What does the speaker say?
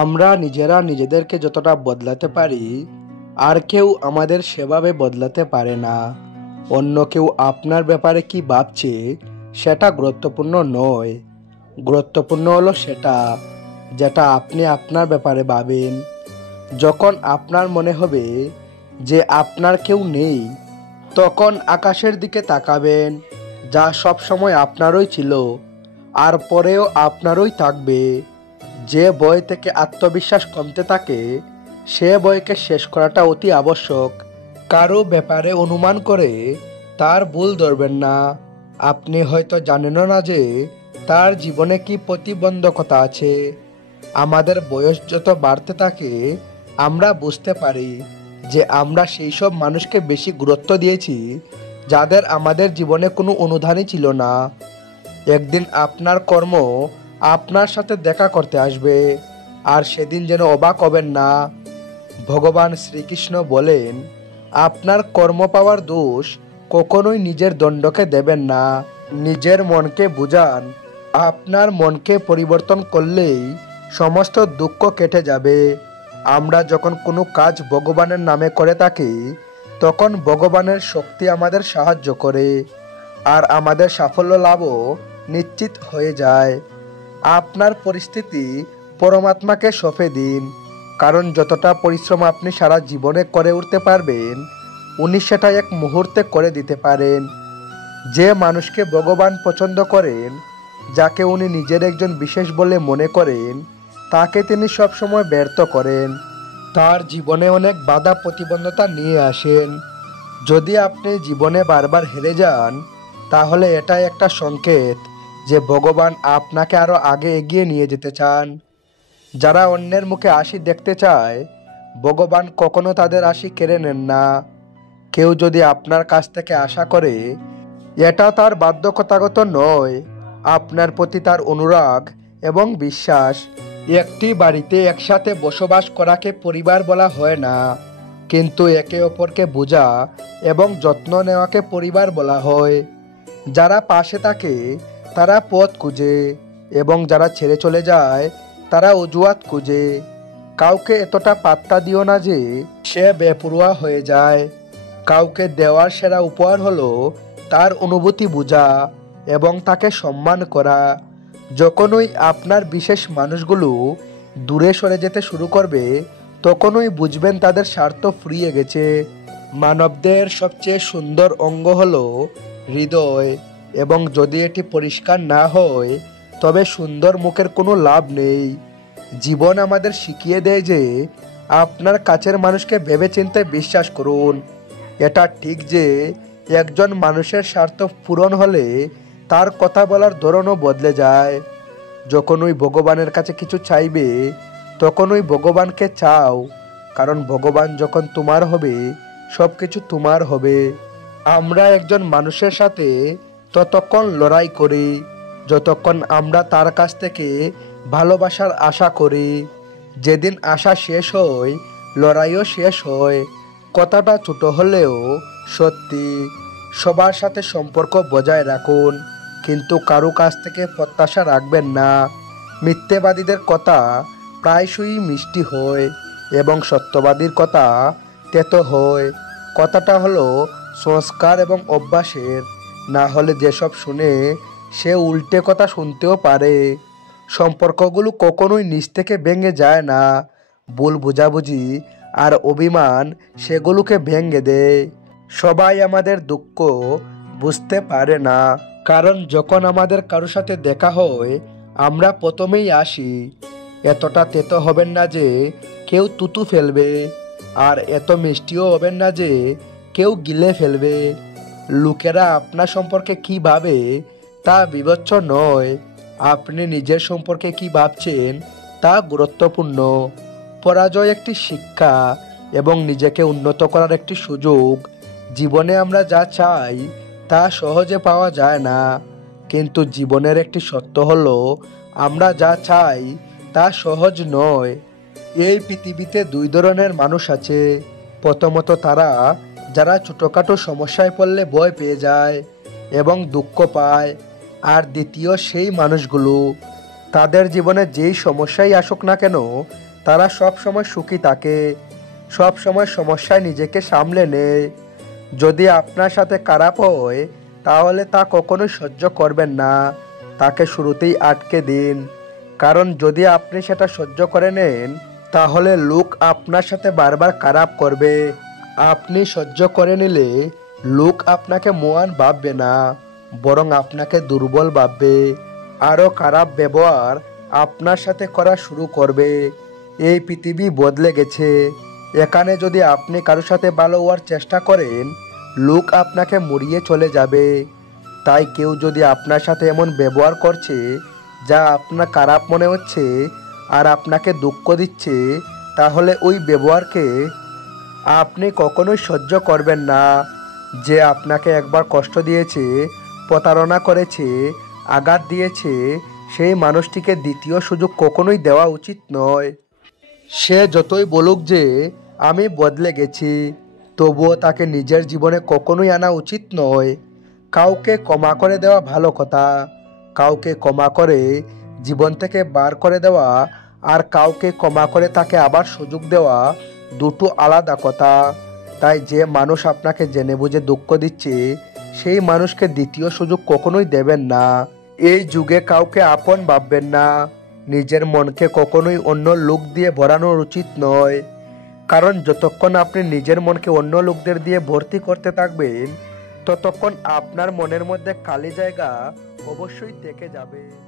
আমরা নিজেরা নিজেদেরকে যতটা বদলাতে পারি, আর কেউ আমাদের সেভাবে বদলাতে পারে না। অন্য কেউ আপনার ব্যাপারে কি ভাবছে সেটা গুরুত্বপূর্ণ নয়। গুরুত্বপূর্ণ হলো সেটা যেটা আপনি আপনার ব্যাপারে ভাবেন। যখন আপনার মনে হবে যে আপনার কেউ নেই, তখন আকাশের দিকে তাকাবেন, যা সব সময় আপনারই ছিল আর পরেও আপনারই থাকবে। যে বই থেকে আত্মবিশ্বাস কমতে থাকে, সে বইকে শেষ করাটা অতি আবশ্যক। কারো ব্যাপারে অনুমান করে তার ভুল ধরবেন না। আপনি হয়তো জানেনও না যে তার জীবনে কি প্রতিবন্ধকতা আছে। আমাদের বয়স যত বাড়তে থাকে, আমরা বুঝতে পারি যে আমরা সেই সব মানুষকে বেশি গুরুত্ব দিয়েছি যাদের আমাদের জীবনে কোনো অনুদানই ছিল না। একদিন আপনার কর্ম আপনার সাথে দেখা করতে আসবে, আর সেদিন যেন অবাক হবেন না। ভগবান শ্রীকৃষ্ণ বলেন, আপনার কর্ম পাওয়ার দোষ কখনোই নিজের দণ্ডকে দেবেন না, নিজের মনকে বুঝান। আপনার মনকে পরিবর্তন করলেই সমস্ত দুঃখ কেটে যাবে। আমরা যখন কোনো কাজ ভগবানের নামে করে থাকি, তখন ভগবানের শক্তি আমাদের সাহায্য করে, আর আমাদের সাফল্য লাভও নিশ্চিত হয়ে যায়। আপনার পরিস্থিতি পরমাত্মাকে সঁপে দিন, কারণ যতটা পরিশ্রম আপনি সারা জীবনে করে উঠতে পারবেন, উনি সেটা এক মুহূর্তে করে দিতে পারেন। যে মানুষকে ভগবান পছন্দ করেন, যাকে উনি নিজের একজন বিশেষ বলে মনে করেন, তাকে তিনি সবসময় ব্যর্থ করেন। তার জীবনে অনেক বাধা প্রতিবন্ধকতা নিয়ে আসেন। যদি আপনি জীবনে বারবার হেরে যান, তাহলে এটা একটা সংকেত যে ভগবান আপনাকে আরও আগে এগিয়ে নিয়ে যেতে চান। যারা অন্যের মুখে হাসি দেখতে চায়, ভগবান কখনো তাদের হাসি কেড়ে নেন না। কেউ যদি আপনার কাছ থেকে আশা করে, এটা তার বাধ্যকতাগত নয়, আপনার প্রতি তার অনুরাগ এবং বিশ্বাস। একটি বাড়িতে একসাথে বসবাস করাকে পরিবার বলা হয় না, কিন্তু একে অপরকে বোঝা এবং যত্ন নেওয়াকে পরিবার বলা হয়। যারা পাশে থাকে তারা পথ খুঁজে, এবং যারা ছেড়ে চলে যায় তারা অজুহাত খুঁজে। কাউকে এতটা পাত্তা দিও না যে সে বেপরোয়া হয়ে যায়। কাউকে দেওয়ার সেরা উপহার হলো তার অনুভূতি বোঝা এবং তাকে সম্মান করা। যখনই আপনার বিশেষ মানুষগুলো দূরে সরে যেতে শুরু করবে, তখনই বুঝবেন তাদের স্বার্থ ফুরিয়ে গেছে। মানবদের সবচেয়ে সুন্দর অঙ্গ হলো হৃদয়, এবং যদি এটি পরিষ্কার না হয়, তবে সুন্দর মুখের কোনো লাভ নেই। জীবন আমাদের শিখিয়ে দেয় যে আপনার কাছের মানুষকে ভেবেচিন্তে বিশ্বাস করুন। এটা ঠিক যে একজন মানুষের স্বার্থ পূরণ হলে তার কথা বলার ধরনও বদলে যায়। যখনই ভগবানের কাছে কিছু চাইবে, তখনই ভগবানকে চাও, কারণ ভগবান যখন তোমার হবে, সব কিছু তোমার হবে। আমরা একজন মানুষের সাথে ততক্ষণ লড়াই করি যতক্ষণ আমরা তার কাছ থেকে ভালোবাসার আশা করি। যেদিন আশা শেষ হয়, লড়াইও শেষ হয়। কথাটা ছোট হলেও সত্যি। সবার সাথে সম্পর্ক বজায় রাখুন, কিন্তু কারো কাছ থেকে প্রত্যাশা রাখবেন না। মিথ্যেবাদীদের কথা প্রায়শই মিষ্টি হয়, এবং সত্যবাদীর কথা তেতো হয়। কথাটা হলো সংস্কার এবং অভ্যাসের। না হলে যেসব শুনে সে উল্টে কথা শুনতেও পারে। সম্পর্কগুলো কখনোই নিজ থেকে ভেঙে যায় না। ভুল বোঝাবুঝি আর অভিমান সেগুলোকে ভেঙে দেয়। সবাই আমাদের দুঃখ বুঝতে পারে না, কারণ যখন আমাদের কারোর সাথে দেখা হয়, আমরা প্রথমেই আসি। এতটা তেতো হবেন না যে কেউ তুতু ফেলবে, আর এত মিষ্টিও হবেন না যে কেউ গিলে ফেলবে। লোকেরা আপনার সম্পর্কে কি ভাবে তা বিবেচ্য নয়, আপনি নিজের সম্পর্কে কি ভাবছেন তা গুরুত্বপূর্ণ। পরাজয় একটি শিক্ষা এবং নিজেকে উন্নত করার একটি সুযোগ। জীবনে আমরা যা চাই তা সহজে পাওয়া যায় না, কিন্তু জীবনের একটি সত্য হলো, আমরা যা চাই তা সহজ নয়। এই পৃথিবীতে দুই ধরনের মানুষ আছে। প্রথমত তারা যারা ছোটোখাটো সমস্যায় পড়লে ভয় পেয়ে যায় এবং দুঃখ পায়, আর দ্বিতীয় সেই মানুষগুলো তাদের জীবনে যেই সমস্যাই আসুক না কেন, তারা সব সময় সুখী থাকে, সব সময় সমস্যায় নিজেকে সামলে নেয়। যদি আপনার সাথে খারাপ হয়, তাহলে তা কখনোই সহ্য করবেন না, তাকে শুরুতেই আটকে দিন। কারণ যদি আপনি সেটা সহ্য করে নেন, তাহলে লোক আপনার সাথে বারবার খারাপ করবে। আপনি সহ্য করে নিলে লোক আপনাকে মহান ভাববে না, বরং আপনাকে দুর্বল ভাববে, আরও খারাপ ব্যবহার আপনার সাথে করা শুরু করবে। এই পৃথিবী বদলে গেছে। এখানে যদি আপনি কারোর সাথে ভালো হওয়ার চেষ্টা করেন, লোক আপনাকে মুড়িয়ে চলে যাবে। তাই কেউ যদি আপনার সাথে এমন ব্যবহার করছে যা আপনার খারাপ মনে হচ্ছে আর আপনাকে দুঃখ দিচ্ছে, তাহলে ওই ব্যবহারকে আপনি কখনোই সহ্য করবেন না। যে আপনাকে একবার কষ্ট দিয়েছে, প্রতারণা করেছে, আঘাত দিয়েছে, সেই মানুষটিকে দ্বিতীয় সুযোগ কখনোই দেওয়া উচিত নয়। সে যতই বলুক যে আমি বদলে গেছি, তবুও তাকে নিজের জীবনে কখনোই আনা উচিত নয়। কাউকে ক্ষমা করে দেওয়া ভালো কথা, কাউকে ক্ষমা করে জীবন থেকে বার করে দেওয়া আর কাউকে ক্ষমা করে তাকে আবার সুযোগ দেওয়া দুটো আলাদা কথা। তাই যে মানুষ আপনাকে জেনে বুঝে দুঃখ দিচ্ছে, সেই মানুষকে দ্বিতীয় সুযোগ কখনোই দেবেন না। এই যুগে কাউকে আপন ভাববেন না। নিজের মনকে কখনোই অন্য লোক দিয়ে ভরানো উচিত নয়। কারণ যতক্ষণ আপনি নিজের মনকে অন্য লোকদের দিয়ে ভর্তি করতে থাকবেন, ততক্ষণ আপনার মনের মধ্যে খালি জায়গা অবশ্যই থেকে যাবে।